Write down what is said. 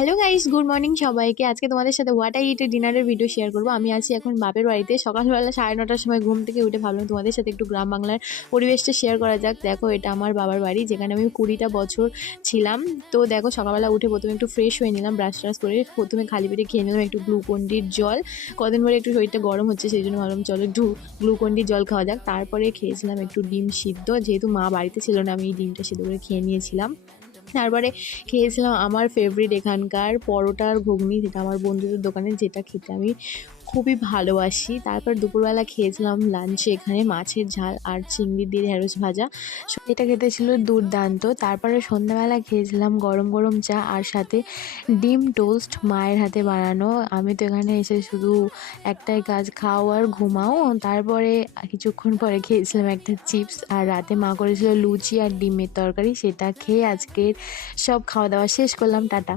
Hello guys, good morning সবাইকে। আজকে তোমাদের সাথে হোয়াট আই ইট ডিনারের ভিডিও শেয়ার করবো। আমি আছি এখন বাপের বাড়িতে। সকালবেলা 9:30টার সময় ঘুম থেকে উঠে ভাবলাম তোমাদের সাথে একটু গ্রাম বাংলার পরিবেশটা শেয়ার করা যাক। দেখো, এটা আমার বাবার বাড়ি, যেখানে আমি 20টা বছর ছিলাম। তো দেখো, সকালবেলা উঠে প্রথমে একটু ফ্রেশ হয়ে নিলাম, ব্রাশ ট্রাশ করে। প্রথমে খালি পেটে খেয়ে নিলাম একটু গ্লুকন্ডির জল। কদিন পরে একটু শরীরটা গরম হচ্ছে, সেই জন্য ভাবলাম চলো একটু গ্লুকন্ডির জল খাওয়া যাক। তারপরে খেয়েছিলাম একটু ডিম সিদ্ধ, যেহেতু মা বাড়িতে ছিল না, আমি এই ডিমটা সিদ্ধ করে খেয়ে নিয়েছিলাম। তারপরে খেয়েছিলাম আমার ফেভারিট এখানকার পরোটা আর ঘুগনি, যেটা আমার বন্ধুদের দোকানে, যেটা খেতে আমি খুবই ভালোবাসি। তারপর দুপুরবেলা খেয়েছিলাম লাঞ্চে এখানে মাছের ঝাল আর চিংড়ি দিয়ে ঢেঁড়স ভাজা, এটা খেতে ছিল দুর্দান্ত। তারপরে সন্ধ্যাবেলা খেয়েছিলাম গরম গরম চা আর সাথে ডিম টোস্ট, মায়ের হাতে বানানো। আমি তো এখানে এসে শুধু একটাই কাজ, খাও আর ঘুমাও। তারপরে কিছুক্ষণ পরে খেয়েছিলাম একটা চিপস, আর রাতে মা করেছিল লুচি আর ডিমের তরকারি, সেটা খেয়ে আজকের সব খাওয়া দাওয়া শেষ করলাম। টাটা।